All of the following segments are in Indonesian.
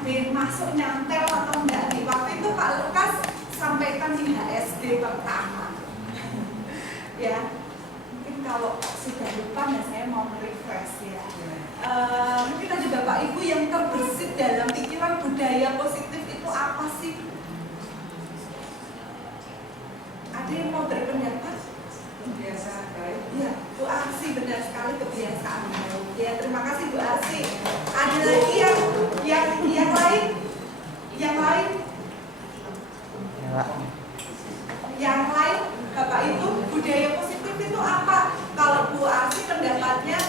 ada yang masuk nyantel atau enggak nih? Waktu itu Pak Lukas sampaikan di HSD pertama. Ya, mungkin kalau sudah lupa ya saya mau refresh ya. Mungkin ada Bapak Ibu yang terbersit dalam pikiran budaya positif itu apa sih? Ada yang mau berpendapat? Kebiasaan baik. Ya, Bu Arsi benar sekali, kebiasaan baik. Ya, terima kasih Bu Arsi. Ada lagi yang lain? Yang lain? Yang lain, Bapak Ibu, budaya positif itu apa? Kalau Bu Arsi pendapatnya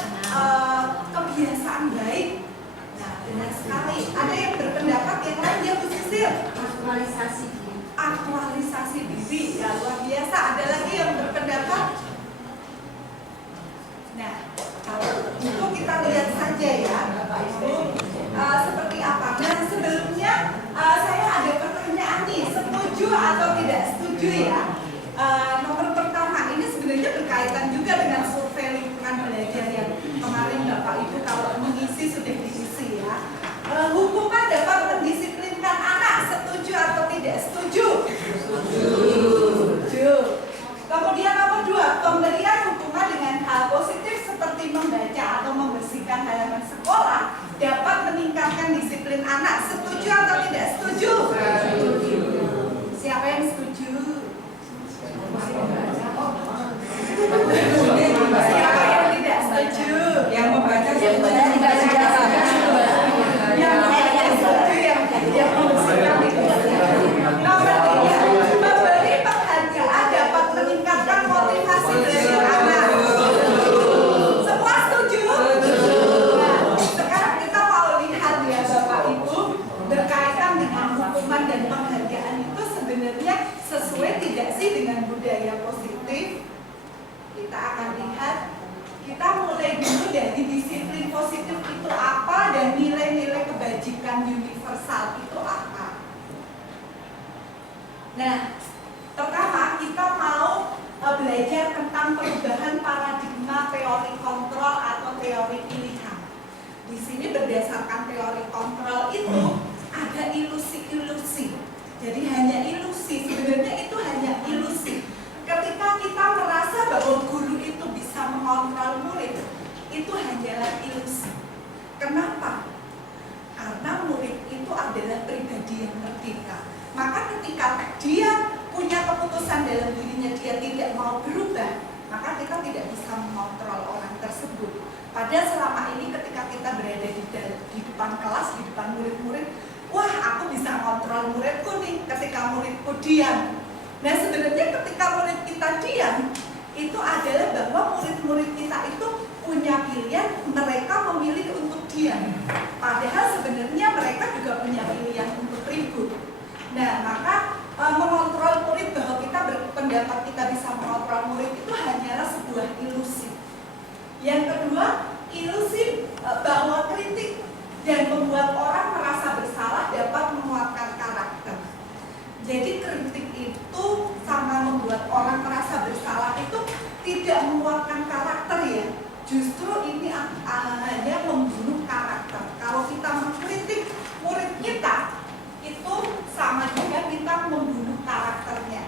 kebiasaan baik. Nah, benar sekali. Ada yang berpendapat yang lain, ya Bu Sisil? Aktualisasi diri, ya luar biasa. Ada lagi yang berpendapat? Nah, kalau itu kita lihat saja ya Bapak Ibu seperti apa. Nah, sebelumnya saya ada pertanyaan nih, setuju atau tidak setuju ya. Nomor pertama ini sebenarnya berkaitan juga dengan survei lingkungan belajar yang kemarin Bapak Ibu kalau mengisi sudah diisi ya. Hukuman dapat mendisiplinkan anak, setuju atau tidak setuju? Setuju. Kemudian nomor 2, pemberian hukuman dengan hal positif seperti membaca atau membersihkan halaman sekolah dapat meningkatkan disiplin anak, setuju atau tidak setuju? Setuju. Siapa yang setuju? Siapa yang tidak setuju? Yang membaca Yang membaca setuju, yang membersihkan tidak. Nomor 3, memberi penghargaan dapat meningkatkan motivasi belajar anak. Semua setuju? Nah, sekarang kita mau lihat ya Bapak Ibu, berkaitan dengan hukuman dan penghargaan itu sebenarnya sesuai tidak sih dengan budaya positif? Kita akan lihat, kita mulai dulu dari disiplin positif itu apa dan nilai-nilai kebajikan universal itu apa. Nah, pertama kita mau belajar tentang perubahan paradigma teori kontrol atau teori pilihan. Di sini berdasarkan teori kontrol itu ada ilusi-ilusi. Jadi hanya ilusi, sebenarnya itu hanya ilusi. Ketika kita merasa bahwa guru itu bisa mengontrol murid, itu hanyalah ilusi. Kenapa? Karena murid itu adalah pribadi yang merdeka. Maka ketika dia punya keputusan dalam dirinya, dia tidak mau berubah, maka kita tidak bisa mengontrol orang tersebut. Padahal selama ini ketika kita berada di depan kelas, di depan murid-murid, wah aku bisa mengontrol muridku nih ketika muridku diam. Nah sebenarnya ketika murid kita diam, itu adalah bahwa murid-murid kita itu punya pilihan, mereka memilih untuk diam. Padahal sebenarnya mereka juga punya pilihan untuk ribut. Nah maka mengontrol murid, bahwa kita berpendapat kita bisa mengontrol murid itu hanyalah sebuah ilusi. Yang kedua, ilusi bahwa kritik dan membuat orang merasa bersalah dapat menguatkan karakter. Jadi kritik itu sama membuat orang merasa bersalah itu tidak menguatkan karakter ya. Justru ini hanya membunuh karakter. Kalau kita mengkritik murid kita, itu sama juga kita membunuh karakternya.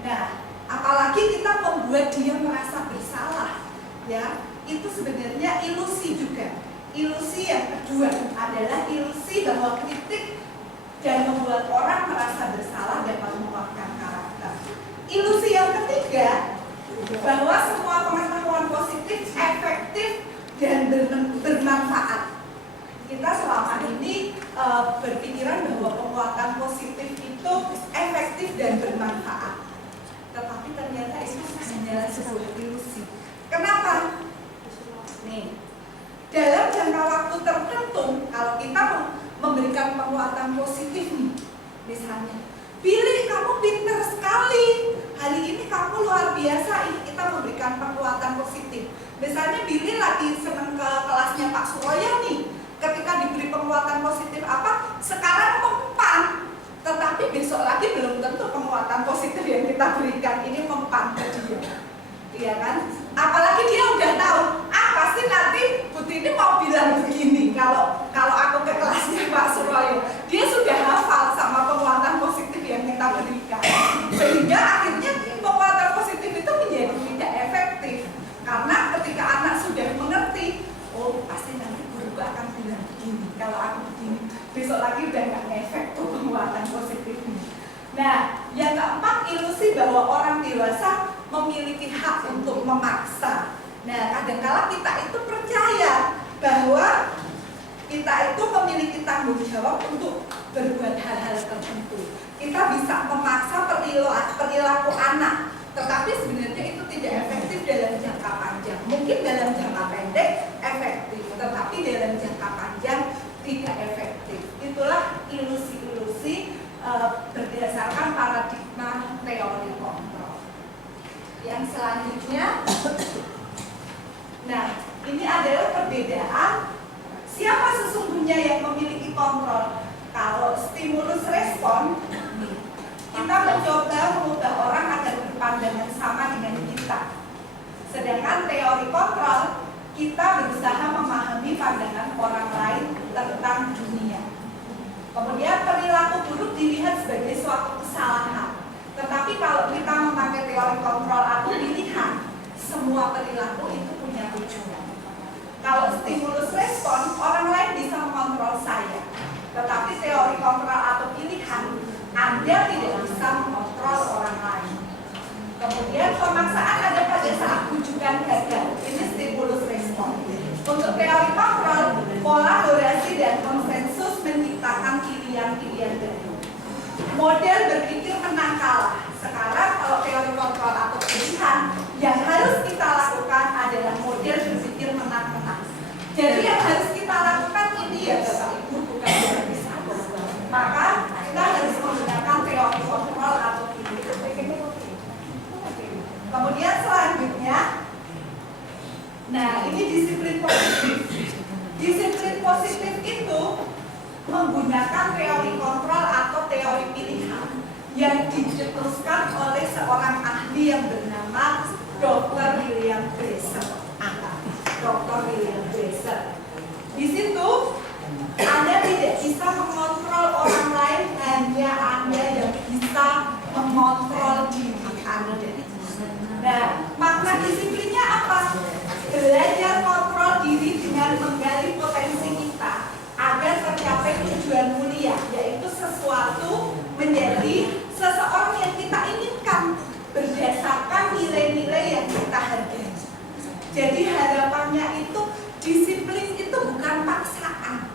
Nah, apalagi kita membuat dia merasa bersalah, ya, itu sebenarnya ilusi juga. Ilusi yang kedua adalah ilusi bahwa kritik dan membuat orang merasa bersalah dapat menguatkan karakter. Ilusi yang ketiga, bahwa semua pengetahuan positif efektif dan bermanfaat. Kita selama ini berpikiran bahwa penguatan positif itu efektif dan bermanfaat. Tetapi ternyata itu hanyalah sebuah ilusi. Kenapa? Nih, dalam jangka waktu tertentu, kalau kita memberikan penguatan positif nih, misalnya, Billy kamu pintar sekali, hari ini kamu luar biasa, ini kita memberikan penguatan positif. Misalnya Billy lagi senang ke kelasnya Pak Suroyo nih, ketika diberi penguatan positif apa? Sekarang mempan, tetapi besok lagi belum tentu penguatan positif yang kita berikan ini mempan ke dia, iya kan? Apalagi dia udah tahu, pasti nanti Bu Tini mau bilang begini kalau aku ke kelasnya Pak Suroyo. akan bilang begini, kalau aku begini, besok lagi udah nggak ngefek tuh penguatan positifnya. Nah, yang keempat, ilusi bahwa orang dewasa memiliki hak untuk memaksa. Nah, kadang-kala kita itu percaya bahwa kita itu memiliki tanggung jawab untuk berbuat hal-hal tertentu. Kita bisa memaksa perilaku anak, tetapi sebenarnya itu tidak efektif dalam jangka panjang. Mungkin dalam jangka pendek efektif, tetapi dalam jangka panjang tidak efektif. Itulah ilusi-ilusi berdasarkan paradigma teori kontrol. Yang selanjutnya, nah ini adalah perbedaan siapa sesungguhnya yang memiliki kontrol. Kalau stimulus respon, kita mencoba mengubah orang agar berpandangan sama dengan kita. Sedangkan teori kontrol, kita berusaha memahami pandangan orang lain tentang dunia. Kemudian perilaku buruk dilihat sebagai suatu kesalahan. Tetapi kalau kita memakai teori kontrol atau pilihan, semua perilaku itu punya tujuan. Kalau stimulus respon, orang lain bisa mengontrol saya. Tetapi teori kontrol atau pilihan, Anda tidak bisa mengontrol orang lain. Kemudian pemaksaan ada pada saat bujukan gagal. Ini stimulus respon. Untuk teori kontrol, kolaborasi dan konsensus menciptakan pilihan-pilihan baru. Model berpikir menang kalah. Sekarang kalau teori kontrol atau pilihan, yang harus kita lakukan adalah model berpikir menang-menang. Jadi yang harus kita lakukan ini ya Bapak Ibu, bukan berarti satu. Maka kita harus menggunakan teori kontrol atau pilihan. Kemudian selanjutnya, nah ini disiplin positif. Disiplin positif itu menggunakan teori kontrol atau teori pilihan yang dicetuskan oleh seorang ahli yang bernama Dr. William Glasser. Dr. William Glasser. Di situ Anda tidak bisa mengontrol orang lain, hanya Anda yang bisa mengontrol diri Anda. Nah, makna disiplinnya apa? Belajar kontrol diri dengan menggali potensi kita agar tercapai tujuan mulia, yaitu sesuatu menjadi seseorang yang kita inginkan berdasarkan nilai-nilai yang kita hargai. Jadi harapannya itu disiplin itu bukan paksaan,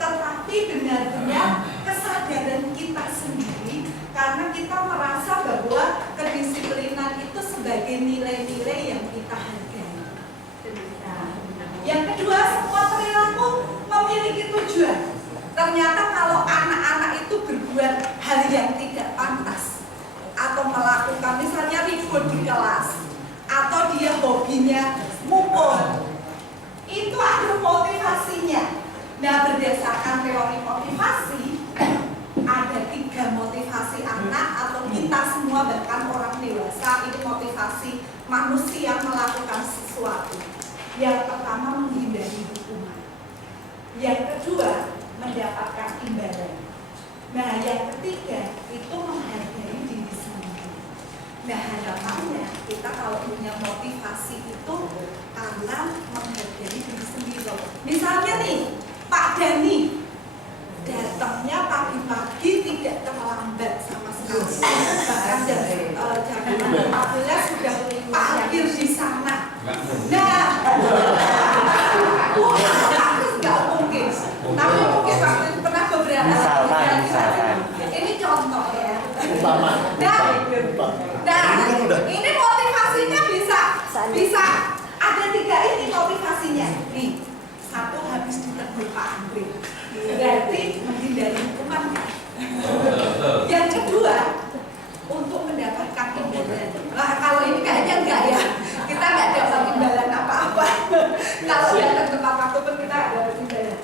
tetapi benar-benar kesadaran kita sendiri karena kita merasa bahwa kedisiplinan itu sebagai nilai-nilai yang kita hargai. Nah, yang kedua, semua perilaku memiliki tujuan. Ternyata kalau anak-anak itu berbuat hal yang tidak pantas atau melakukan misalnya ribut di kelas atau dia hobinya mukul, itu ada motivasinya. Nah, berdasarkan teori motivasi, ada 3 motivasi anak atau kita semua bahkan orang dewasa. Ini motivasi manusia melakukan sesuatu. Yang pertama, menghindari hukuman. Yang kedua, mendapatkan imbalan. Nah, yang ketiga itu menghargai diri sendiri. Nah, harapannya kita kalau punya motivasi itu karena menghargai diri sendiri. Misalnya nih, Pak Dani datangnya pagi-pagi tidak terlambat sama sekali. Bahkan jam 14 sudah parkir di sana. Nah, nggak mungkin. Tapi mungkin waktu itu pernah beberapa misalkan. Ini contoh ya. Nah, ini motivasinya bisa ada 3 ini motivasinya. Nih, 1 habis ditegur Pak Andre. Berarti menghindari hukuman. Yang kedua, untuk mendapatkan imbalan. Nah, kalau ini kayaknya enggak ya. Kita nggak dapat imbalan apa-apa. Kalau datang tepat waktu pun kita nggak dapat imbalan.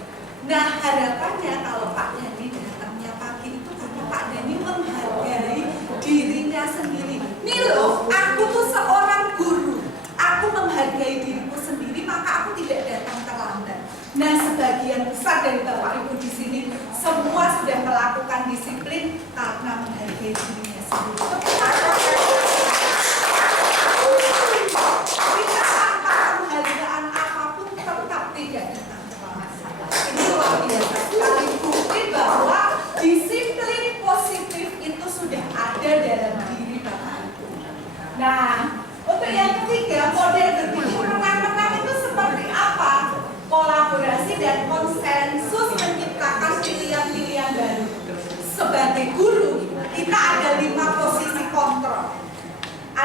Nah, harapannya kalau Pak Dani datangnya pagi itu karena Pak Dani menghargai dirinya sendiri. Nih loh, aku tuh seorang guru. Aku menghargai diriku sendiri, maka aku tidak datang terlambat. Nah, sebagian besar dari Bapak Ibu di sini semua sudah melakukan disiplin karena menghargai dirinya sendiri. Kita tanpa penghargaan apapun tetap tidak datang terlambat.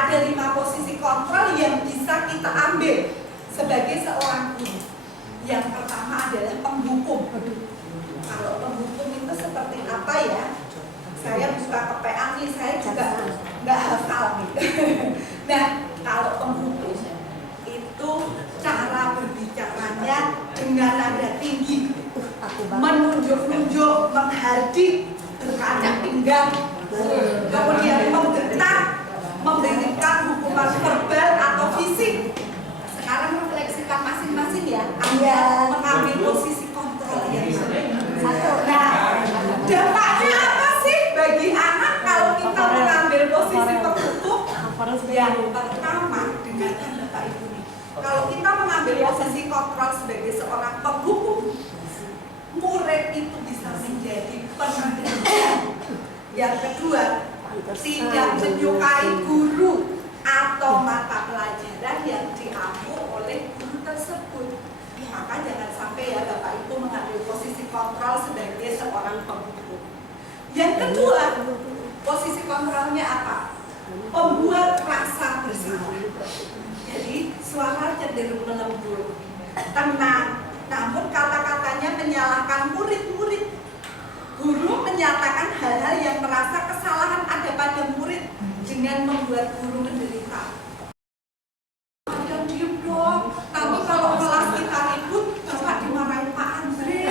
ada 5 posisi kontrol yang bisa kita ambil sebagai seorang guru. Yang pertama adalah penghukum. Kalau penghukum itu seperti apa ya? Saya buka ke PA nih, saya juga nggak hafal gitu. Nah, kalau penghukum itu cara berbicaranya dengan nada tinggi, menunjuk-nunjuk, menghardik, berkacak pinggang, kemudian menggetak, memberikan hukuman verbal atau fisik. Sekarang refleksikan masing-masing ya, Anda mengambil posisi kontrol yang satu. Nah, dampaknya apa sih bagi anak kalau kita mengambil posisi penghukum? Yang pertama, dengarkan Bapak Ibu nih. Kalau kita mengambil posisi kontrol sebagai seorang penghukum, murid itu bisa menjadi pendidik. Yang kedua, tidak menyukai guru atau mata pelajaran yang diambil oleh guru tersebut. Maka jangan sampai ya Bapak Ibu mengambil posisi kontrol sebagai seorang penghukum. Yang kedua, posisi kontrolnya apa? Membuat rasa bersalah. Jadi suara cenderung melembut, tenang, namun kata-katanya menyalahkan murid-murid. Guru menyatakan hal-hal yang merasa kesalahan ada pada murid dengan membuat guru menderita. Ada diem dong, tapi kalau kelas kita ribut, Bapak dimarahin Pak Andre.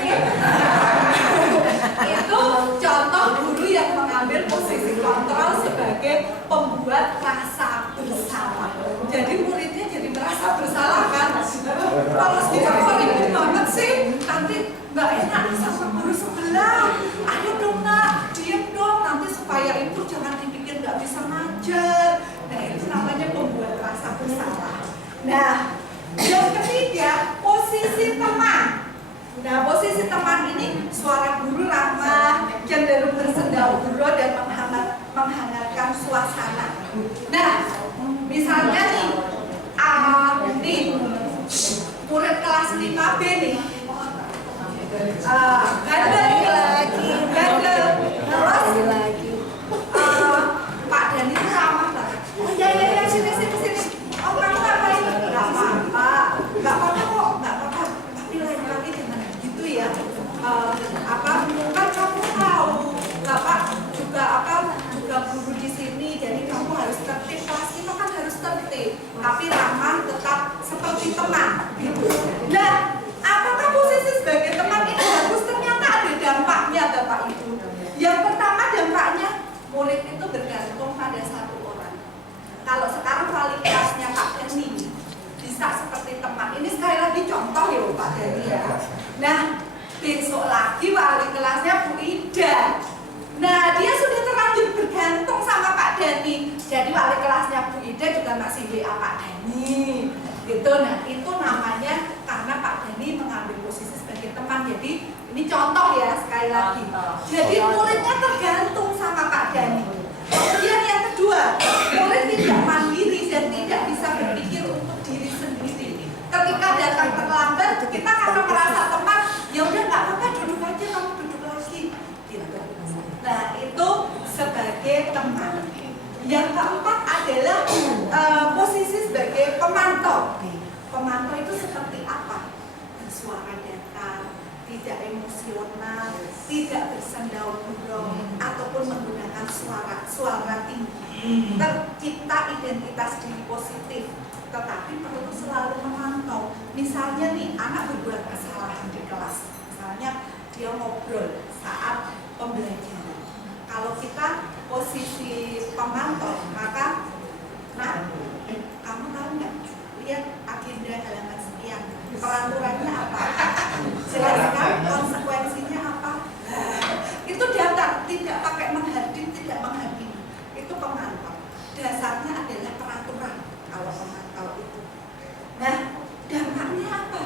Itu contoh guru yang mengambil posisi kontrol sebagai pembuat rasa bersalah. Jadi muridnya jadi merasa bersalah kan? Kalau kita kok ribut banget sih, nanti nggak enak sama guru sebelah. Ayo dong nak, diem dong, nanti supaya itu jangan dipikir nggak bisa ngajar. Nah itu namanya pembuat rasa bersalah. Nah yang ketiga, posisi teman. Nah posisi teman ini suara guru ramah, cenderung bersendahulu dan menghangatkan suasana. Nah misalnya nih, murid kelas 5B nih, bandel, terus Pak Dani itu ramah banget. Oh ya, sini. Oh kamu ngapain? Nggak apa-apa kok, nggak apa-apa. Tapi lain kali jangan gitu ya. Kan kamu tahu, Bapak juga guru di sini, jadi kamu harus tertib. Kelas itu kan harus tertib, tapi ramah tetap seperti teman. Gitu. Nah, apakah posisi sebagai teman ini bagus? Ternyata ada dampaknya Bapak Ibu. Yang pertama dampaknya, murid itu bergantung pada satu orang. Kalau sekarang kualitasnya Pak Dani bisa seperti teman. Ini sekali lagi contoh ya Pak Dani ya. Nah, besok lagi wali kelasnya Bu Ida. Nah, dia sudah terlanjur bergantung sama Pak Dani. Jadi wali kelasnya Bu Ida juga masih WA Pak Dani. Gitu. Nah, itu namanya karena Pak Dani mengambil posisi sebagai teman. Jadi ini contoh ya sekali lagi. Jadi muridnya tergantung sama Pak Dani. Kemudian yang kedua, murid tidak mandiri dan tidak bisa berpikir untuk diri sendiri. Ketika datang terlambat, kita karena merasa teman, ya udah nggak apa-apa, duduk aja, kamu duduk lagi. Gitu. Nah itu sebagai teman. Yang keempat adalah posisi sebagai pemantau. Pemantau itu seperti apa? Bersuara datar, tidak emosional, tidak bersendau-gurau, ataupun menggunakan suara tinggi. Tercipta identitas diri positif, tetapi perlu selalu memantau. Misalnya nih, anak berbuat kesalahan di kelas, misalnya dia ngobrol saat pembelajaran. Kalau kita posisi pemantau, maka kamu tahu nggak? Lihat agenda halaman sekian, peraturannya apa? Jelaskan konsekuensinya apa? Itu datar, tidak pakai menghadir, tidak menghadiri. Itu pemantau. Dasarnya adalah peraturan kalau pemantau itu. Nah, dampaknya apa?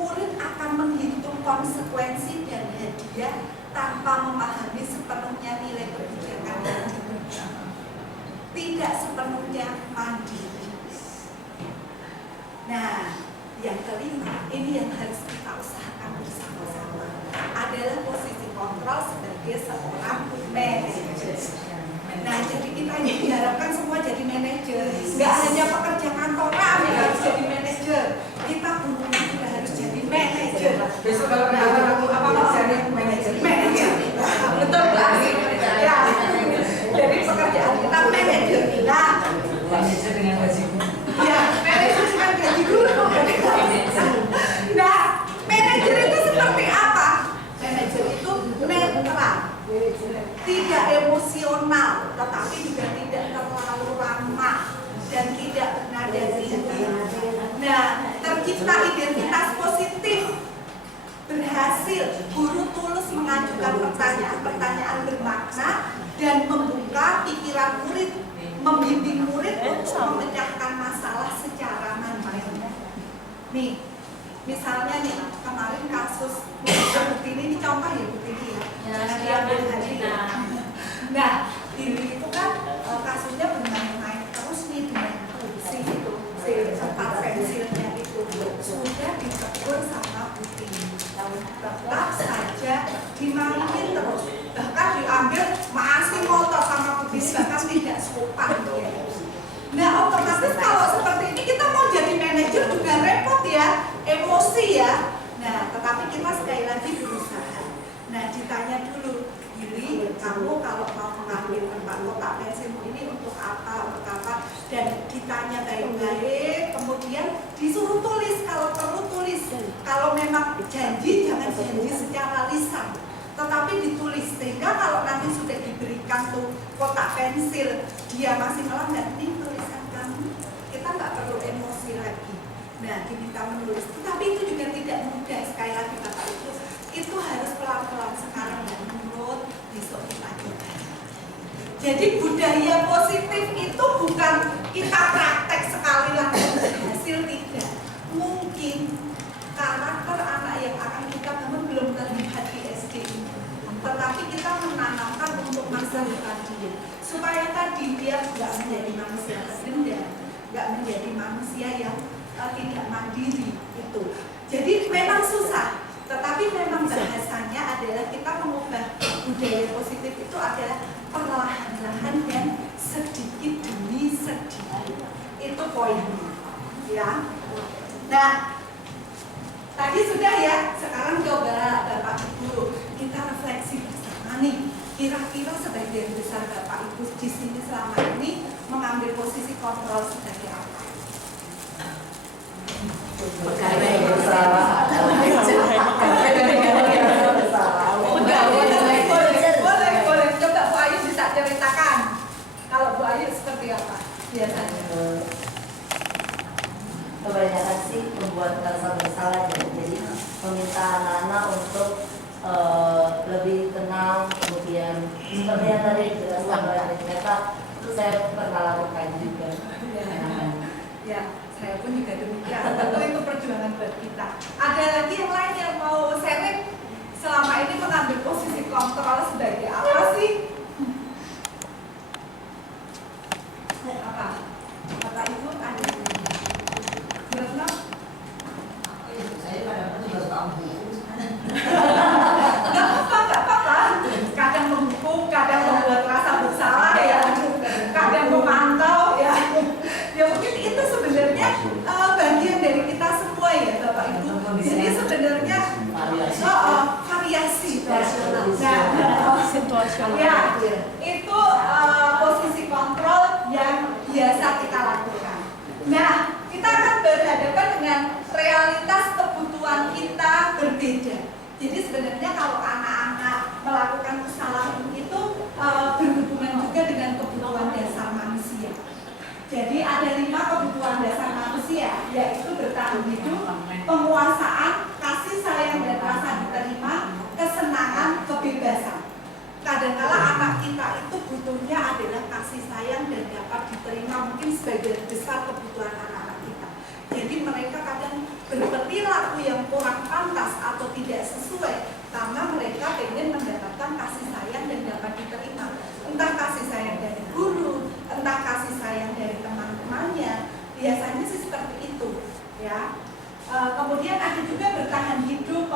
Murid akan menghitung konsekuensi dan hadiah tanpa memahami sepenuhnya nilai kebijakan dan tidak sepenuhnya mandiri. Nah, yang kelima, ini yang harus kita usahakan bersama-sama adalah posisi kontrol sebagai seorang manajer. Nah, jadi kita ini diharapkan semua jadi manajer. Nggak hanya pekerja kantoran yang harus jadi manajer. Kita pun juga harus jadi manajer. Besok kalau apa jadi manajer. Manajer. Betul banget. Ya. Jadi pekerjaan kita manajer kita. Manajer dengan gaji. Ya, manajer dengan gaji guru. Nah, manajer itu seperti apa? Manajer itu netral, tidak emosional, tetapi juga tidak terlalu ramah dan tidak bernada tinggi. Nah, tercipta identitas positif, berhasil, guru tulus mengajukan pertanyaan-pertanyaan bermakna dan membuka pikiran murid, membimbing murid untuk memecahkan masalah secara mandiri. Nih, misalnya nih kemarin kasus Butini, ini contoh ya Butini ya. Jangan diambil hati ya. Nah, ini itu kan kasusnya bermain-main terus nih dengan si tempat pensilnya itu sudah ditegur sama Butini. Tetap saja dimainin terus, bahkan diambil masih motor sama Butini, bahkan tidak sopan ya. Nah, otomatis kalau seperti ini kita mau jadi manajer juga repot ya, emosi ya. Nah, tetapi kita sekali lagi berusaha. Nah, ditanya dulu, Yuli, kamu kalau mau mengambil tempat kotak pensilmu ini untuk apa, dan ditanya baik-baik, kemudian disuruh tulis, kalau perlu tulis. Kalau memang janji, jangan janji secara lisan, tetapi ditulis, sehingga kalau nanti sudah diberikan tuh kotak pensil, dia masih melanggar, ini tulisan kamu, kita nggak perlu emosi lagi. Nah, diminta menulis, tetapi itu juga tidak mudah. Sekali lagi Bapak Ibu, itu harus pelan-pelan, sekarang dan menurut, besok kita coba. Jadi budaya positif itu bukan kita praktek sekali langsung berhasil, tidak. Mungkin karakter anak yang akan kita bangun belum terlihat di SD ini, tetapi kita menanamkan untuk masa depan dia, supaya tadi dia nggak menjadi manusia terendam, nggak menjadi manusia yang tidak mandiri itu. Jadi memang susah, tetapi memang bahasanya adalah kita mengubah budaya positif itu adalah perlahan-lahan dan sedikit demi sedikit. Itu poinnya, ya. Nah, tadi sudah ya. Sekarang coba Bapak Ibu kita refleksi bersama nih. Kira-kira sebagian besar Bapak Ibu di sini selama ini mengambil posisi kontrol sebagai apa? Pegawai yang bersalah. Boleh. Coba Bu Ayu bisa ceritakan. Kalau Bu Ayu seperti apa biasanya? Kebanyakan sih membuat rasa bersalah, jadi meminta anak-anak untuk lebih tenang, kemudian seperti yang tadi dijelaskan oleh ternyata itu saya pernah lakukan juga. Ya, saya pun juga demikian. Tentu itu perjuangan buat kita. Ada lagi yang lain yang mau sharing selama ini mengambil posisi kontrol sebagai apa sih? Apa? Bapak Ibu ada? Benar? Saya pada tugas kamu. Gak apa-apa. Kadang menghukum, kadang membuat rasa bersalah ya, kadang memantau ya. Ya mungkin itu sebenarnya bagian dari kita semua ya Bapak Ibu. Jadi sebenarnya variasi situasional. Ya, itu posisi kontrol yang biasa kita lakukan. Nah, kita akan berhadapan dengan realitas kebutuhan kita berbeda. Jadi sebenarnya kalau anak-anak melakukan kesalahan itu berhubungan juga dengan kebutuhan dasar manusia. Jadi ada 5 kebutuhan dasar manusia, yaitu bertahan hidup, penguasaan, kasih sayang dan rasa diterima, kesenangan, kebebasan. Kadang-kala anak kita itu butuhnya adalah kasih sayang dan dapat diterima, mungkin sebagian besar kebutuhan anak-anak kita. Jadi mereka kadang berperilaku yang kurang pantas atau tidak sesuai karena mereka ingin mendapatkan kasih sayang dan dapat diterima. Entah kasih sayang dari guru, entah kasih sayang dari teman-temannya. Biasanya sih seperti itu, ya. Kemudian ada juga bertahan hidup,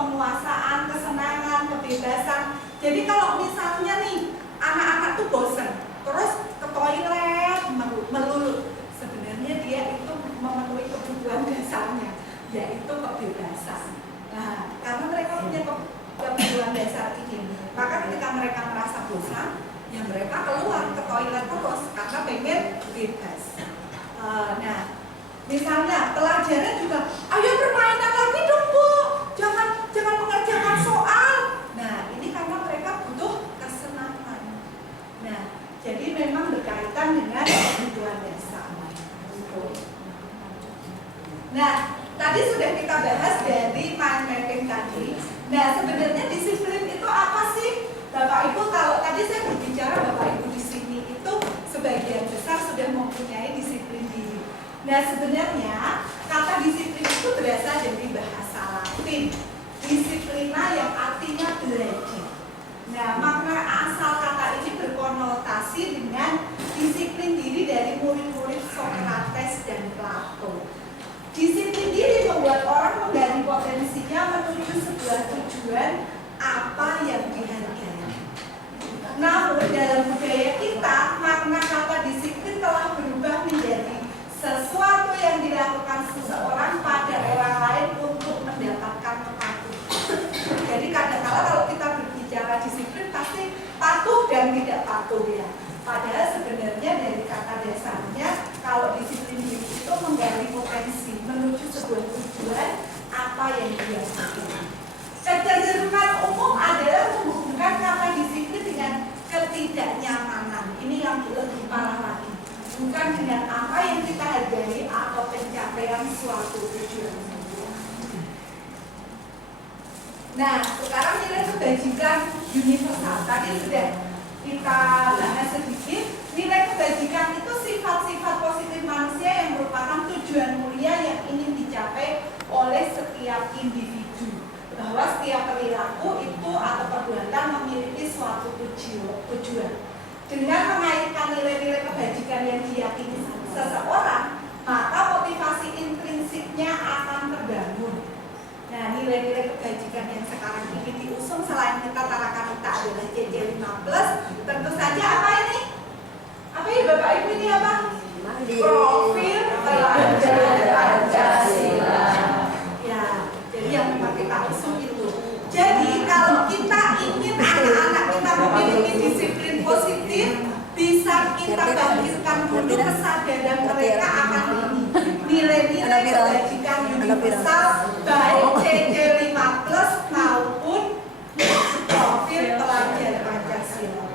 kebebasan. Jadi kalau misalnya nih anak-anak tuh bosan, terus ke toilet melulu. Sebenarnya dia itu memenuhi kebutuhan dasarnya, yaitu kebebasan. Nah, karena mereka punya kebutuhan dasar ini, maka ketika mereka merasa bosan, ya mereka keluar ke toilet terus karena pengen bebas. Nah, misalnya pelajaran juga, ayo bermainan lagi dong Bu, jangan mengerjakan soal. Nah, ini karena mereka butuh kesenangan. Nah, jadi memang berkaitan dengan kebutuhan dasar. Nah, tadi sudah kita bahas dari mind mapping tadi. Nah, sebenarnya disiplin itu apa sih? Bapak Ibu, kalau tadi saya berbicara Bapak Ibu di sini itu sebagian besar sudah mempunyai disiplin diri. Nah, sebenarnya kata disiplin itu berasal dari bahasa Latin, disiplina yang artinya belajar. Nah, makna asal kata ini berkonotasi dengan disiplin diri dari murid-murid Sokrates dan Plato. Disiplin diri membuat orang menggali potensinya menuju sebuah tujuan apa yang dihargai. Namun dalam budaya kita, makna kata disiplin telah berubah menjadi sesuatu yang dilakukan seseorang pada orang lain untuk mendapatkan kepatuhan. Jadi kadang-kala kalau kita berbicara disiplin pasti patuh dan tidak patuh ya. Padahal sebenarnya dari kata dasarnya kalau disiplin diri itu menggali potensi menuju sebuah tujuan apa yang dia lakukan. Kecenderungan umum adalah menghubungkan kata disiplin dengan ketidaknyamanan. Ini yang lebih parah lagi. Bukan dengan apa yang kita hargai atau pencapaian suatu tujuan. Nah, sekarang nilai kebajikan universal. Tadi sudah kita bahas sedikit. Nilai kebajikan itu sifat-sifat positif manusia yang merupakan tujuan mulia yang ingin dicapai oleh setiap individu. Bahwa setiap perilaku itu atau perbuatan memiliki suatu tujuan. Dengan mengaitkan nilai-nilai kebajikan yang diyakini seseorang, maka motivasi intrinsiknya akan terbangun. Nah, nilai-nilai kebajikan yang sekarang ini diusung selain kita tarakan kita adalah JJ5+, tentu saja apa ini? Apa ya Bapak Ibu ini apa? Profil pelajar Pancasila. Ya, jadi yang memang kita usung itu. Jadi kalau kita ingin anak-anak kita memiliki disiplin positif, bisa kita bangkitkan dulu kesadaran mereka akan ini. Nilai-nilai kebajikan universal baik CC5+ maupun profil pelajar Pancasila.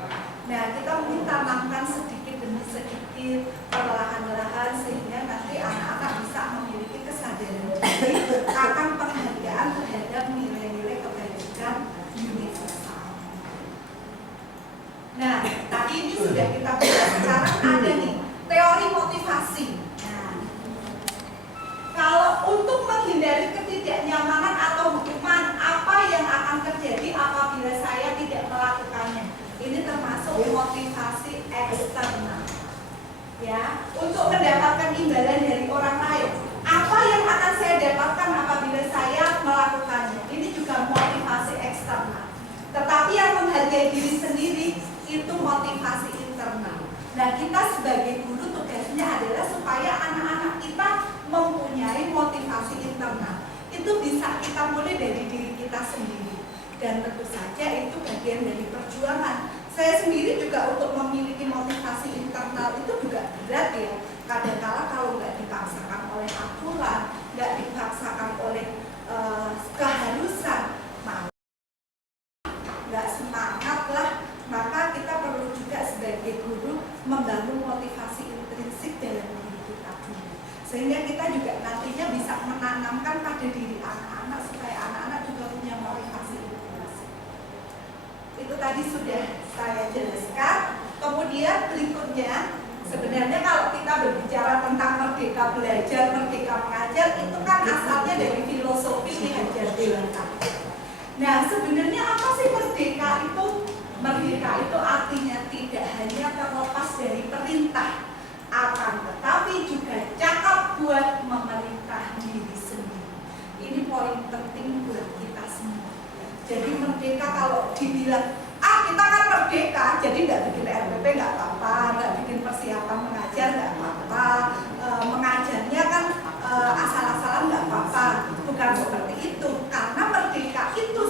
Nah, kita mungkin tanamkan sedikit demi sedikit, perlahan-lahan sehingga nanti anak-anak bisa memiliki kesadaran diri akan penghargaan terhadap nilai-nilai kebajikan universal. Nah, tadi ini sudah kita bahas. Sekarang ada nih teori motivasi. Kalau untuk menghindari ketidaknyamanan atau hukuman, apa yang akan terjadi apabila saya tidak melakukannya? Ini termasuk motivasi eksternal. Ya, untuk mendapatkan imbalan dari orang lain. Apa yang akan saya dapatkan apabila saya melakukannya? Ini juga motivasi eksternal. Tetapi yang menghargai diri sendiri itu motivasi internal. Nah, kita sebagai guru tugasnya adalah supaya anak-anak kita mempunyai motivasi internal. Itu bisa kita mulai dari diri kita sendiri. Dan tentu saja itu bagian dari perjuangan. Saya sendiri juga untuk memiliki motivasi internal itu juga berat ya. Kadang-kala kalau nggak dipaksakan oleh aturan, nggak dipaksakan oleh keharusan, nggak semangat lah, maka kita perlu juga sebagai guru membangun motivasi intrinsik dalam diri kita dulu. Sehingga kita juga nantinya bisa menanamkan pada diri anak-anak supaya anak-anak juga punya motivasi intrinsik. Itu tadi sudah saya jelaskan. Kemudian berikutnya, sebenarnya kalau kita berbicara tentang merdeka belajar, merdeka mengajar, itu kan asalnya dari filosofi Ki Hajar Dewantara. Nah, sebenarnya apa sih merdeka itu? Merdeka itu artinya tidak hanya terlepas dari perintah, akan tetapi juga cakap buat memerintah diri sendiri. Ini poin penting buat kita semua. Jadi merdeka kalau dibilang, kita kan merdeka, jadi nggak bikin RPP nggak apa-apa, nggak bikin persiapan mengajar nggak apa-apa, mengajarnya kan asal-asalan nggak apa-apa, bukan seperti itu. Karena merdeka itu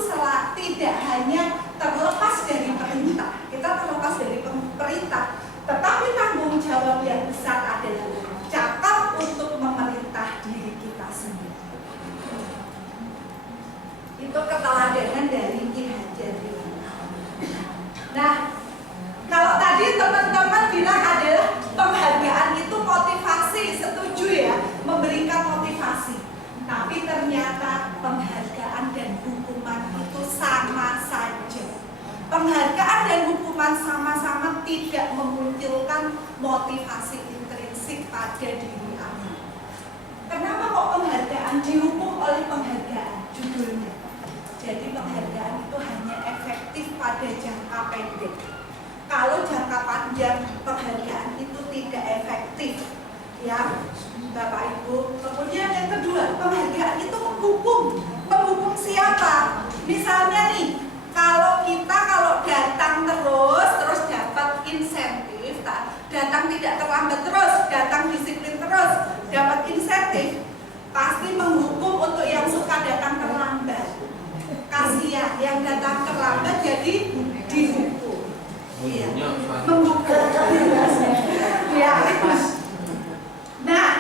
tidak hanya terlepas dari perintah, kita terlepas dari perintah, tetapi tanggung jawab yang besar adalah cakap untuk memerintah diri kita sendiri. Itu keteladanan dari Ki Hajar Dewantara. Nah, kalau tadi teman-teman bilang adalah penghargaan itu motivasi, setuju ya, memberikan motivasi. Tapi ternyata penghargaan dan hukuman itu sama saja. Penghargaan dan hukuman sama-sama tidak memunculkan motivasi intrinsik pada diri anak. Kenapa kok penghargaan dihukum oleh penghargaan? Judulnya. Jadi penghargaan itu hanya efektif pada jangka pendek. Kalau jangka panjang penghargaan itu tidak efektif, ya Bapak Ibu. Kemudian yang kedua, penghargaan itu menghukum siapa? Misalnya nih, kalau datang terus dapat insentif, datang tidak terlambat terus, datang disiplin terus, dapat insentif, pasti menghukum untuk yang suka datang terlambat. Kasihan yang datang terlambat jadi dihukum. Iya, menghukum. Ya. Nah,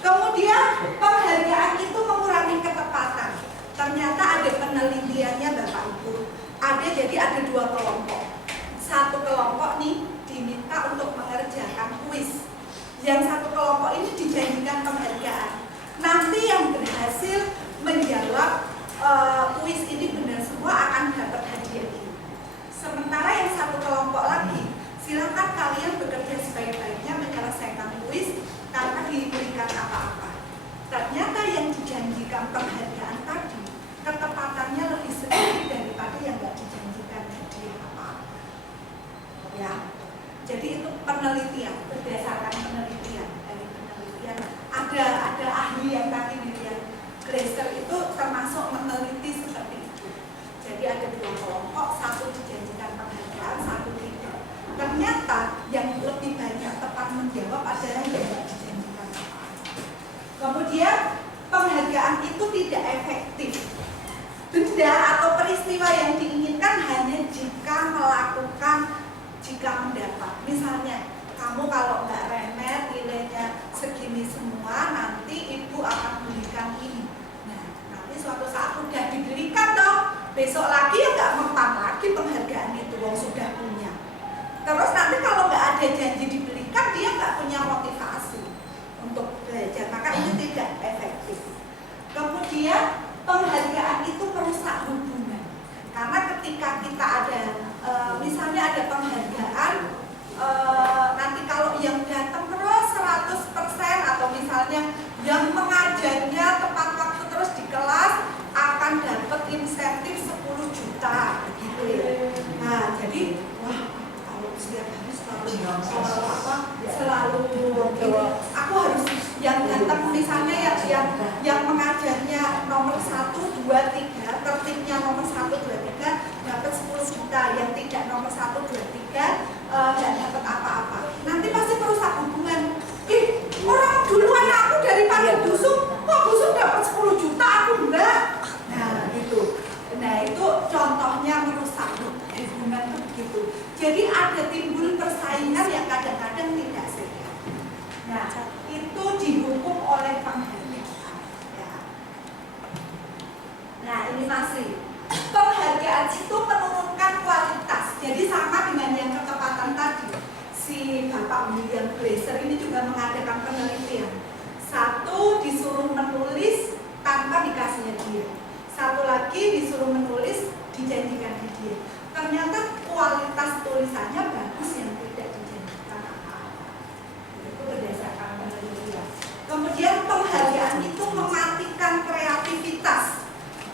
kemudian penghargaan itu mengurangi ketepatan. Ternyata ada penelitiannya Bapak Ibu. Ada dua kelompok. Satu kelompok nih diminta untuk mengerjakan kuis. Yang satu kelompok ini dijanjikan penghargaan. Nanti yang berhasil menjawab kuis ini benar semua akan dapat hadiah ini. Sementara yang satu kelompok lagi, silakan kalian bekerja sebaik-baiknya menyelesaikan kuis tanpa diberikan apa-apa. Ternyata yang dijanjikan penghargaan tadi, ketepatannya lebih sedikit daripada yang nggak dijanjikan hadiah apa-apa. Ya, jadi itu penelitian, berdasarkan penelitian. Dari penelitian ada ahli yang tadi dilihat. Glaser itu termasuk meneliti seperti itu. Jadi ada dua kelompok, satu dijanjikan penghargaan, satu tidak. Ternyata yang lebih banyak tepat menjawab adalah yang tidak dijanjikan apa-apa. Kemudian penghargaan itu tidak efektif. Benda atau peristiwa yang diinginkan hanya jika mendapat. Misalnya, kamu kalau nggak remet nilainya segini semua, nanti ibu akan belikan ini. Suatu saat udah diberikan dong, besok lagi ya nggak mempan lagi penghargaan itu, wong sudah punya. Terus nanti kalau nggak ada janji diberikan, dia nggak punya motivasi untuk belajar, maka ini tidak efektif. Kemudian penghargaan itu merusak hubungan, karena ketika kita ada misalnya ada penghargaan, nanti kalau yang datang terus 100% atau misalnya yang mengajarnya tepat waktu terus di kelas akan dapat insentif 10 juta gitu ya. Nah, jadi wah, kalau setiap hari selalu ini, aku harus yang datang misalnya yang mengajarnya nomor 1, 2, 3, tertibnya nomor 1, 2, 3 dapat 10 juta, yang tidak nomor 1, 2, 3 nggak dapat apa-apa. Nanti pasti merusak hubungan. Orang duluan aku daripada busuk, kok busuk dapat 10 juta, aku enggak. Nah, gitu. Nah, itu contohnya merusak hubungan itu begitu. Jadi ada timbul persaingan yang kadang-kadang tidak sehat. Nah, itu dihukum oleh penghargaan. Ya. Nah, ini masih penghargaan itu menurunkan kualitas. Jadi sama dengan yang ketepatan tadi. Si Bapak William Glaser ini juga mengadakan penelitian. Satu disuruh menulis tanpa dikasih hadiah. Satu lagi disuruh menulis dijanjikan hadiah. Ternyata kualitas tulisannya bagus yang tidak dijanjikan apa-apa. Itu berdasarkan penelitian. Kemudian penghargaan itu mematikan kreativitas.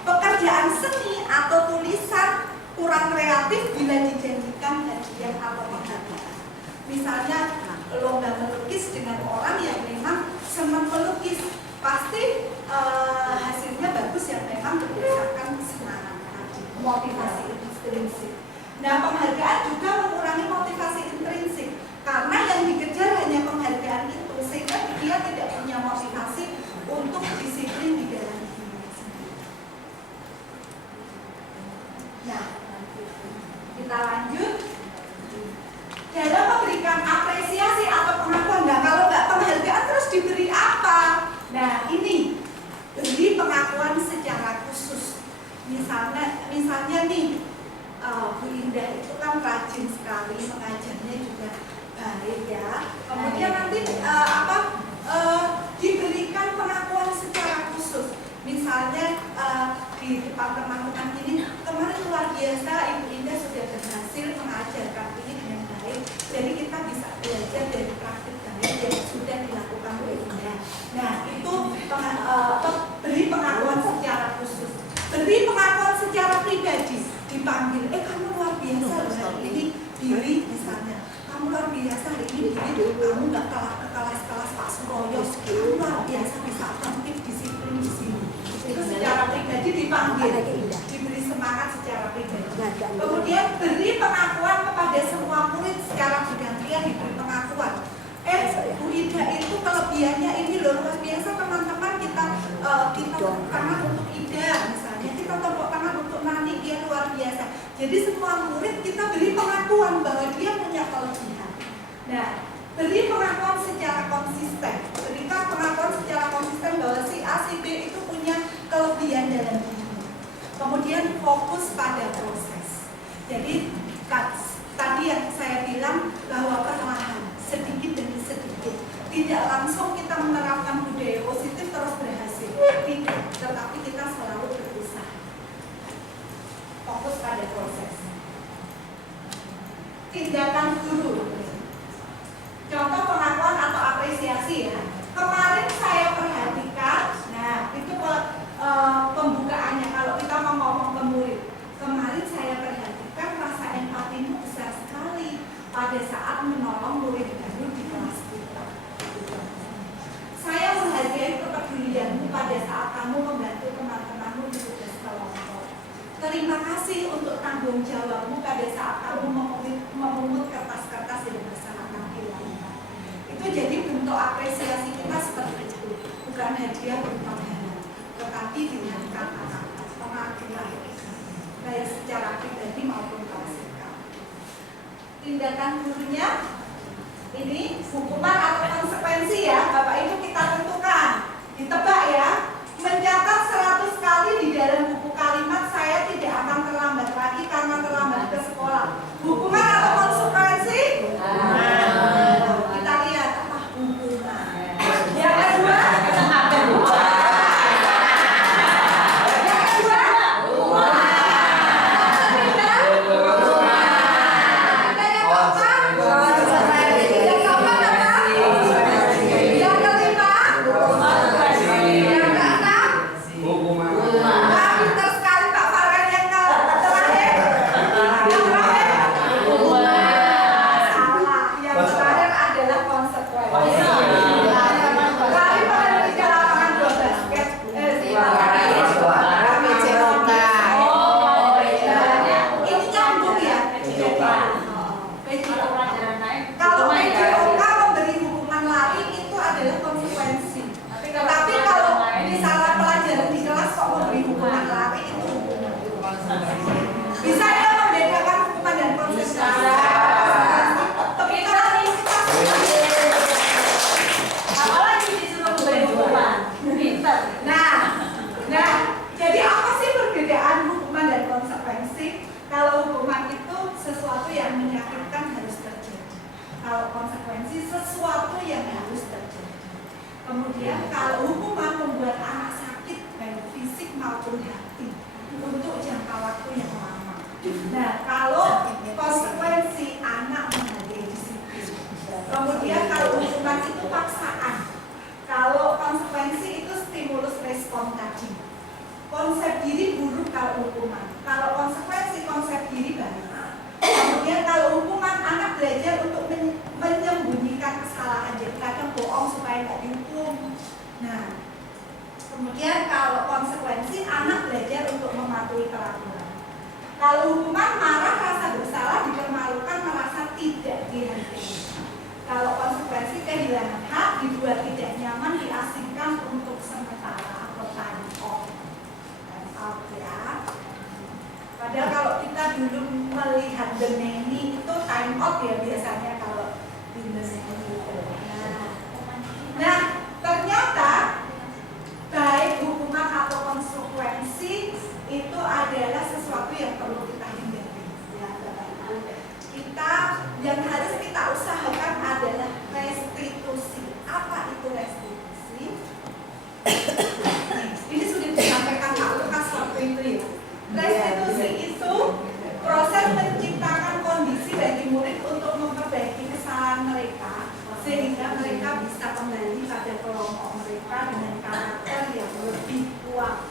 Pekerjaan seni atau tulisan kurang kreatif bila dijanjikan hadiah atau penghargaan. Misalnya lomba melukis dengan orang yang memang senang melukis, pasti hasilnya bagus yang memang berdasarkan kesenangan tadi, motivasi intrinsik. Nah, penghargaan juga mengurangi motivasi intrinsik karena yang dikejar hanya penghargaan itu, sehingga dia tidak punya motivasi untuk disiplin di dalam dirinya sendiri. Nah, kita lanjut. Dalam memberikan apresiasi atau pengakuan, nah kalau nggak penghargaan terus diberi apa? Nah ini, beri pengakuan secara khusus. Misalnya nih, Bu Indah itu kan rajin sekali mengajarnya juga baik ya. Kemudian nanti diberikan pengakuan secara khusus. Misalnya di depan teman-teman ini, kemarin luar biasa Ibu Indah sudah berhasil mengajarkan ini dengan baik. Jadi kita bisa belajar dari praktik baik yang sudah dilakukan Bu Indah. Nah itu beri pengakuan secara khusus. Beri pengakuan secara pribadi, dipanggil, kamu luar biasa loh hari ini, Billy misalnya, kamu luar biasa hari ini, Billy, kamu nggak kalah ke kelas-kelas Pak Suroyo, kamu luar biasa bisa aktif disiplin di sini. Itu secara pribadi dipanggil, diberi semangat secara pribadi. Kemudian beri pengakuan kepada semua murid secara bergantian, diberi pengakuan. Bu Ida itu kelebihannya ini loh, luar biasa teman-teman, kita tepuk tangan untuk Ida misalnya, kita tepuk tangan untuk Nani, dia luar biasa. Jadi semua murid kita beri pengakuan bahwa dia punya kelebihan. Nah, beri pengakuan secara konsisten. Berikan pengakuan secara konsisten bahwa si A, si B itu punya kelebihan dalam dirinya. Kemudian fokus pada proses. Jadi tadi yang saya bilang bahwa perlahan, sedikit demi sedikit, tidak langsung kita menerapkan budaya positif terus berhasil, tidak, tetapi kita selalu berusaha. Fokus pada proses. Tindakan guru. Contoh pengakuan atau apresiasi ya. Kemarin saya perhatikan, nah itu pembukaannya kalau kita mau ngomong ke murid. Kemarin saya perhatikan rasa empatimu besar sekali pada saat menolong murid baru di kelas kita. Saya menghargai kepedulianmu pada saat kamu membantu teman-temanmu di tugas kelompok. Terima kasih untuk tanggung jawabmu pada saat kamu memungut kertas-kertas yang berserakan di lantai. Itu jadi bentuk apresiasi kita seperti itu, bukan hadiah berupa barang, tetapi dengan kata-kata pengakuan, baik secara pribadi maupun klasikal. Tindakan gurunya ini hukuman atau konsekuensi ya, Bapak Ibu kita tentukan, ditebak ya. Mencatat 100 kali di dalam buku kalimat saya tidak akan terlambat lagi karena terlambat ke sekolah. Hukuman atau konsekuensi? Kita lihat apa hukuman. Yang kedua, kemudian kalau hukuman membuat anak sakit baik fisik maupun hati untuk jangka waktu yang lama. Nah, kalau konsekuensi anak menghargai disiplin. Kemudian kalau hukuman itu paksaan. Kalau konsekuensi itu stimulus respon tadi. Konsep diri buruk kalau hukuman. Kalau konsekuensi konsep diri baik. Kemudian kalau hukuman anak belajar untuk menyembunyikan kesalahan, jadi kadang bohong supaya nggak dihukum. Nah, kemudian kalau konsekuensi anak belajar untuk mematuhi peraturan. Kalau hukuman marah, rasa bersalah, dipermalukan, merasa tidak dihargai. Kalau konsekuensi kehilangan hak, dibuat tidak nyaman, diasingkan untuk sementara atau time off. Time off ya. Padahal kalau kita dulu melihat The Nanny itu time out ya biasanya kalau di Indonesia gitu. Nah, ternyata baik hukuman atau konsekuensi itu adalah sesuatu yang perlu kita hindari. Ya, kita yang harus kita usahakan adalah restitusi. Apa itu restitusi? Ini sudah disampaikan Pak Lukas waktu itu ya. Restitusi itu proses menciptakan kondisi bagi murid untuk memperbaiki kesalahan mereka sehingga mereka bisa kembali pada kelompok mereka dengan karakter yang lebih kuat.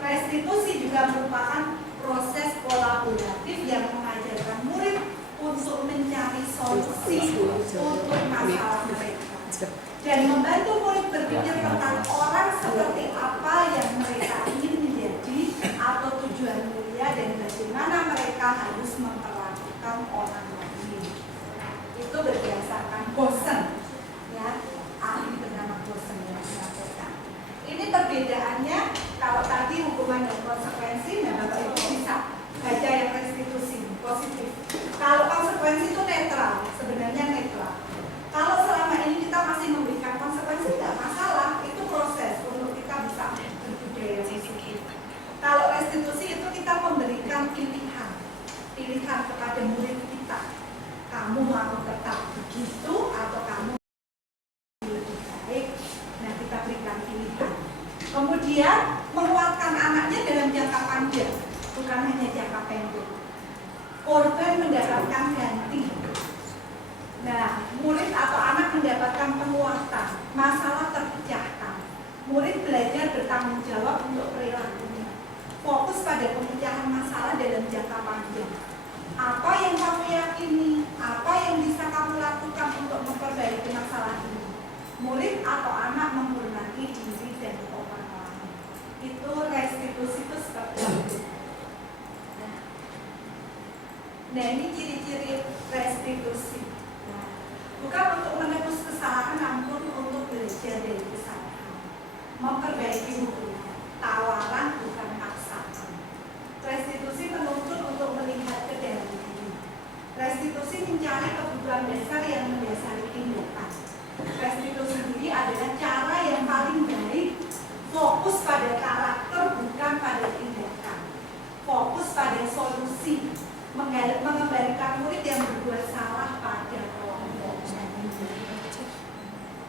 Restitusi juga merupakan proses kolaboratif yang mengajarkan murid untuk mencari solusi untuk masalah mereka dan membantu murid berpikir tentang orang seperti apa yang mereka ingin menjadi atau tujuan mulia dan bagaimana mereka harus memperlakukan orang lain. Itu berdasarkan Bosen, ya, ahli bernama Bosen yang menyampaikan. Ini perbedaannya. Kalau tadi hukuman dan konsekuensi, nah Bapak Ibu bisa baca yang restitusi positif. Kalau konsekuensi itu netral, sebenarnya netral. Kalau selama ini kita masih memberikan konsekuensi, tidak masalah, itu proses untuk kita bisa berbudaya positif. Kalau restitusi itu kita memberikan pilihan kepada murid kita. Kamu mau tetap begitu atau kamu lebih baik? Nah, kita berikan pilihan. Kemudian menguatkan anaknya dalam jangka panjang, bukan hanya jangka pendek. Korban mendapatkan ganti. Nah, murid atau anak mendapatkan penguatan, masalah terpecahkan. Murid belajar bertanggung jawab untuk perilakunya. Fokus pada pemecahan masalah dalam jangka panjang. Apa yang kamu yakini? Apa yang bisa kamu lakukan untuk memperbaiki masalah ini? Murid atau anak menghormati diri dan orang lain. Itu restitusi itu seperti itu. Nah, ini ciri-ciri restitusi. Nah, bukan untuk menebus kesalahan, namun untuk belajar dari kesalahan. Memperbaiki hubungan. Tawaran bukan paksaan. Restitusi menuntut untuk melihat ke dalam diri. Restitusi mencari kebutuhan dasar yang mendasari tindakan. Restitusi diri adalah cara yang paling baik, fokus pada karakter bukan pada tindakan. Fokus pada solusi, mengembalikan murid yang berbuat salah pada kelompok.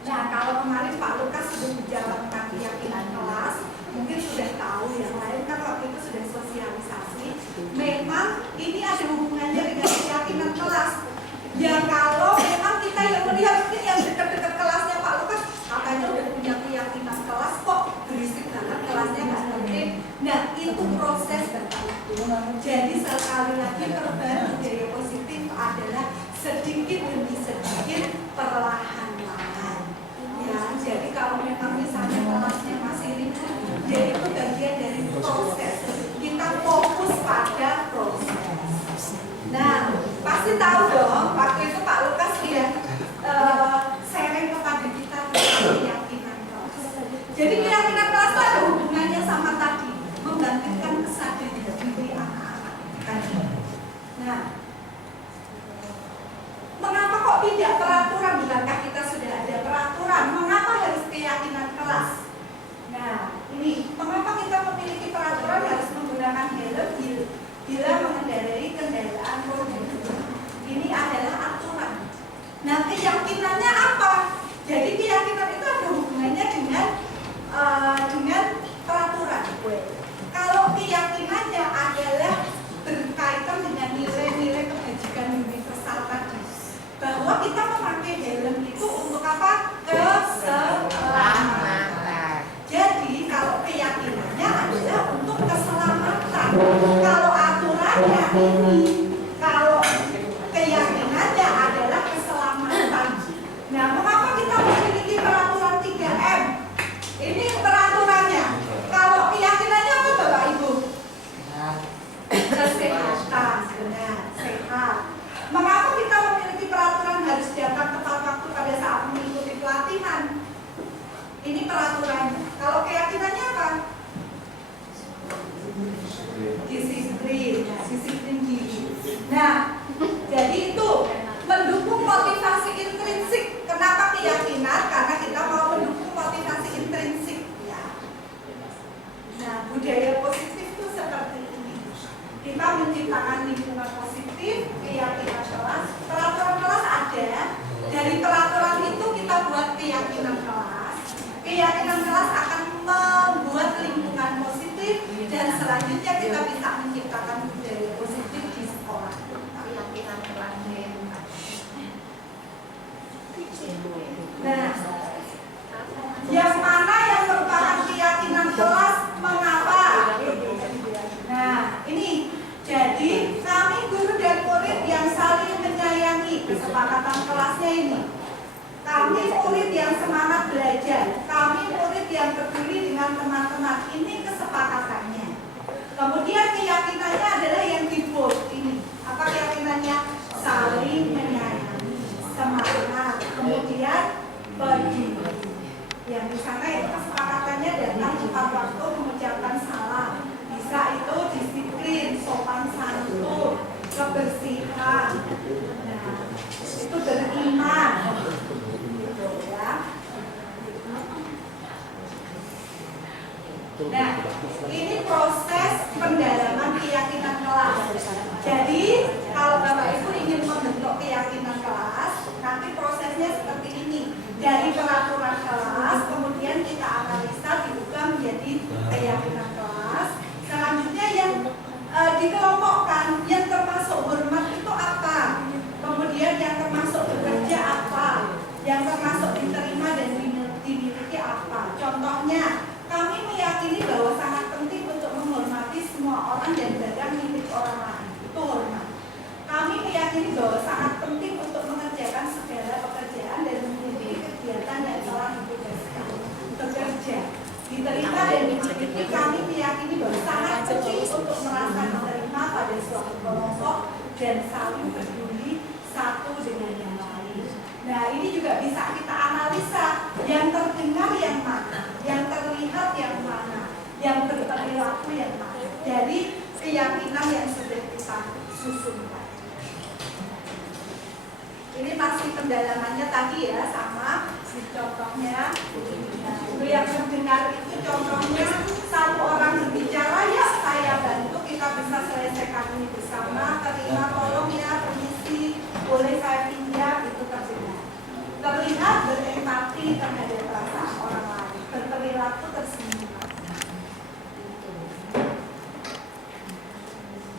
Nah, kalau kemarin Pak Lukas sudah menjalankan keyakinan kelas, mungkin sudah tahu, yang lain kan waktu itu sudah sosialisasi. Memang ini ada hubungannya dengan keyakinan kelas. Ya kalau memang kita yang melihat mungkin yang dekat-dekat kelasnya Pak Lukas katanya udah punya keyakinan kelas kok berisik banget kelasnya nggak tertib. Nah, itu proses Bapak Ibu. Jadi sekali lagi perubahan budaya positif adalah sedikit demi sedikit perlahan-lahan. Ya, jadi kalau memang misalnya kelasnya masih ribut, ya itu bagian dari proses. Kita fokus pada proses. Nah, pasti tahu dong, waktu itu Pak Lukas ya sharing kepada kita tentang keyakinan kelas. Jadi keyakinan kelas itu ada hubungannya sama tadi, membangkitkan kesadaran diri anak-anak. Nah, mengapa kok tidak peraturan? Bukankah kita sudah ada peraturan? Mengapa harus keyakinan kelas? Nah, ini mengapa kita memiliki peraturan harus menggunakan helm bila mengendarai kendaraan roda dua? Ini adalah aturan. Nah, keyakinannya apa? Jadi keyakinan itu ada hubungannya dengan peraturan. Kalau keyakinannya adalah berkaitan dengan nilai-nilai kebajikan universal tadi, bahwa kita memakai helm itu untuk apa? Keselamatan. Jadi kalau keyakinannya adalah untuk keselamatan. Kalau aturannya ini, kalau keyakinannya adalah keselamatan. Nah, mengapa kita memiliki peraturan 3M? Ini peraturannya. Kalau keyakinannya apa Bapak Ibu? Kesehatan. Nah, budaya positif itu seperti ini. Kita menciptakan lingkungan positif, keyakinan kelas. Peraturan kelas ada. Dari peraturan itu kita buat keyakinan kelas. Keyakinan kelas akan membuat lingkungan positif dan selanjutnya kita bisa menciptakan budaya positif di sekolah. Keyakinan kelas. Nah, yang mana yang merupakan keyakinan kelas mengapa? Nah, ini jadi kami guru dan murid yang saling menyayangi, kesepakatan kelasnya ini. Kami murid yang semangat belajar, kami murid yang peduli dengan teman-teman. Ini kesepakatannya. Kemudian keyakinannya adalah yang di bold ini. Apa keyakinannya? Saling menyayangi, semangat. Kemudian peduli. Yang di sana itu kesepakatannya datang tepat waktu, mengucapkan salam. Bisa itu disiplin, sopan santun, kebersihan. Nah, itu beriman. Gitu ya. Nah, ini proses pendalaman keyakinan kelas. Jadi, kalau Bapak Ibu ingin membentuk keyakinan kelas, nanti prosesnya seperti ini. Dari peraturan kelas, kemudian kita analisa, diubah menjadi keyakinan kelas. Selanjutnya yang dikelompokkan, yang termasuk hormat itu apa? Kemudian yang termasuk bekerja apa? Yang termasuk diterima dan dimiliki apa? Contohnya, kami meyakini bahwa sangat penting untuk menghormati semua orang dan barang milik orang lain. Itu hormat. Kami meyakini bahwa sangat penting untuk mengerjakan segala pekerjaan dan memiliki kegiatan yang telah ditugaskan. Bekerja, diterima dan dimiliki, kami meyakini bahwa sangat penting untuk merasa diterima pada suatu kelompok dan saling peduli satu dengan yang lain. Nah, ini juga bisa kita analisa, yang terdengar yang mana, yang terlihat yang mana, yang berperilaku yang mana. Jadi keyakinan yang sudah kita susun. Ini masih pendalamannya tadi ya, sama di contohnya. Nah, yang mendengar itu contohnya satu orang berbicara, ya saya bantu, kita bisa selesaikan ini bersama. Terima, tolong ya, permisi, boleh saya pinjam, itu terdengar. Terlihat berempati terhadap perasaan orang lain, berperilaku tersenyum.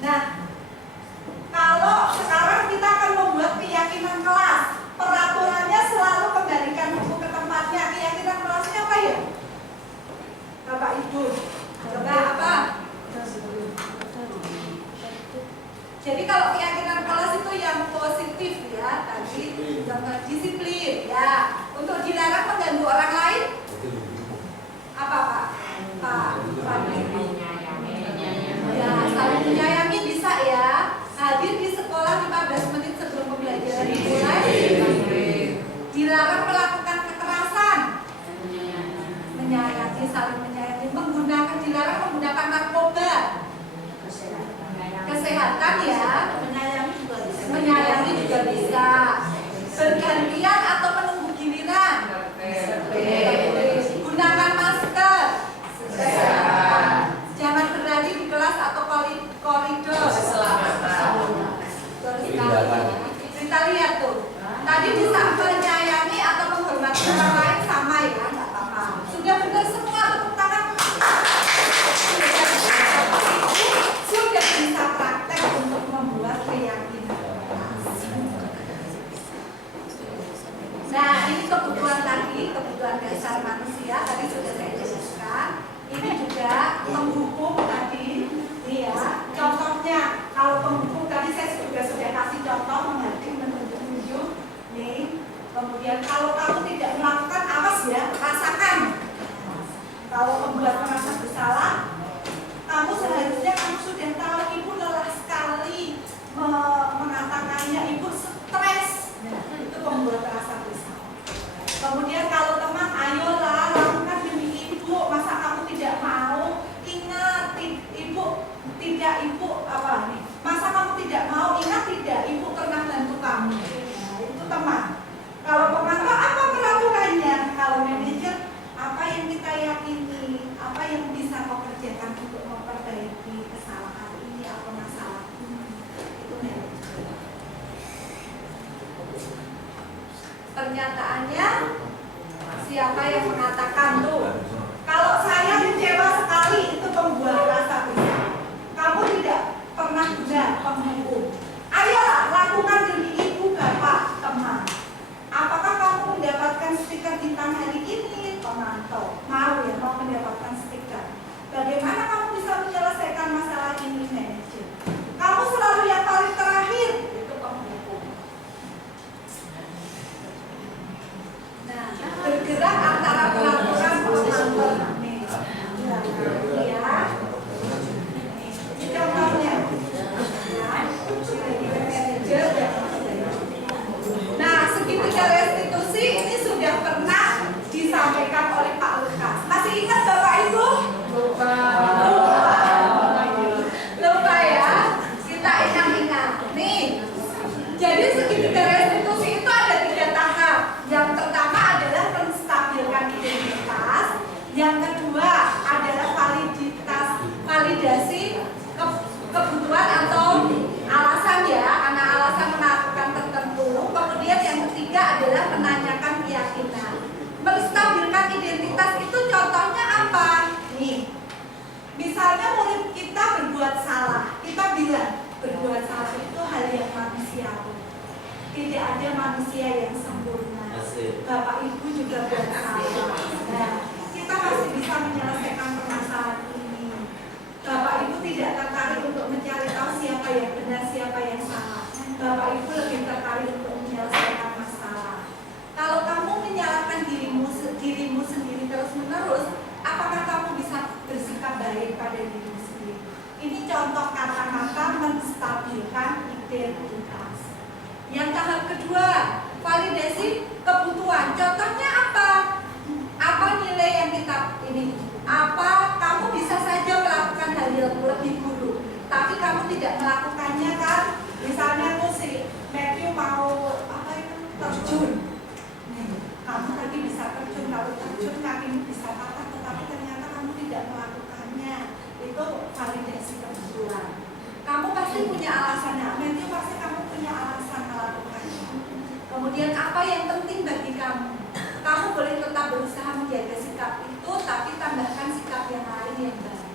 Nah, kalau sekarang kita akan membuat keyakinan kelas, peraturannya selalu kembalikan buku ke tempatnya. Keyakinan kelasnya apa ya? Bapak Ibu, coba apa? kenyataannya siapa yang mengatakan tuh? Kalau saya kecewa sekali itu pembuat rasa bersalah. Kamu tidak pernah benar penghukum. Ayolah lakukan demi ibu, bapak, teman. Apakah kamu mendapatkan stiker bintang hari ini? Pemantau. Mau ya, mau mendapatkan stiker. Bagaimana kamu bisa menyelesaikan masalah ini, manajer? Kamu selalu yang paling terakhir, itu penghukum. Nah, bergerak antara peraturan pemantau. Nih, ya. Ini contohnya. Nah, segitiga restitusi ini sudah pernah disampaikan oleh Pak Lukas. Masih ingat Bapak Ibu? Lupa ya? Kita ingat-ingat. Nih, jadi segitiga restitusi itu ada 3 tahap. Yang pertama adalah menstabilkan identitas. Yang kedua adalah validasi kebutuhan atau alasan ya, karena alasan melakukan tertentu. Kemudian yang ketiga adalah menanyakan keyakinan. Menstabilkan identitas itu contohnya apa? Nih, misalnya murid kita berbuat salah, kita bilang berbuat salah itu hal yang manusiawi. Tidak ada manusia yang sempurna. Bapak Ibu juga buat salah. Nah, kita masih bisa menyelesaikan permasalahan ini. Bapak Ibu tidak tertarik untuk mencari tahu siapa yang benar, siapa yang salah. Bapak Ibu lebih tertarik untuk menyelesaikan masalah. Kalau kamu menyalahkan dirimu sendiri terus-menerus, apakah kamu bisa bersikap baik pada dirimu sendiri? Ini contoh kata-kata menstabilkan identitas. Yang tahap kedua, validasi kebutuhan. Contohnya apa? Apa nilai yang kita ini? Apa kamu bisa saja melakukan hal yang lebih buruk, tapi kamu tidak melakukannya kan? Misalnya tuh si Matthew mau terjun. Kamu tadi bisa terjun, kalau terjun kakimu bisa patah, tetapi ternyata kamu tidak melakukannya. Itu validasi kebutuhan. Kamu pasti punya alasannya. Matthew pasti kamu punya alasan melakukannya. Kemudian apa yang penting bagi kamu? Kamu boleh tetap berusaha menjaga sikap itu, tapi tambahkan sikap yang lain yang baik.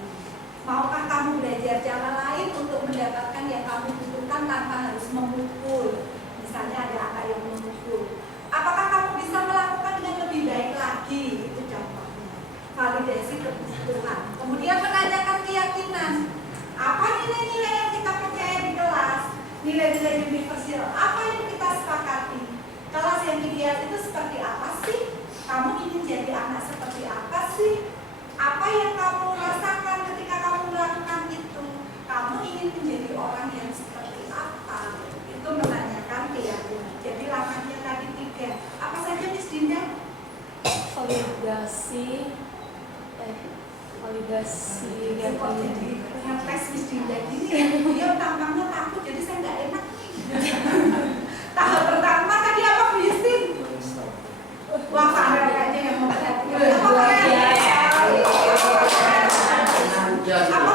Maukah kamu belajar cara lain untuk mendapatkan yang kamu butuhkan tanpa harus memukul? Misalnya ada anak yang memukul. Apakah kamu bisa melakukan dengan lebih baik lagi? Itu contohnya. Validasi kebutuhan. Kemudian menanyakan keyakinan. Apa nilai-nilai yang kita percaya di kelas? Nilai-nilai universal. Apa yang kita sepakati? Kelas yang ideal itu seperti apa sih? Kamu ingin jadi anak seperti apa sih? Apa yang kamu rasakan ketika kamu melakukan itu? Kamu ingin menjadi orang yang seperti apa? Itu menanyakan keyakinan. Jadi langkahnya tadi 3. Apa saja Miss Dinda? Validasi yang Kok jadi yang tes Miss Dinda gini? Dia tampangnya takut, jadi saya nggak enak nih. Tahap pertama tadi apa Christine? Wah, kayaknya yang mau perhatikan. Apa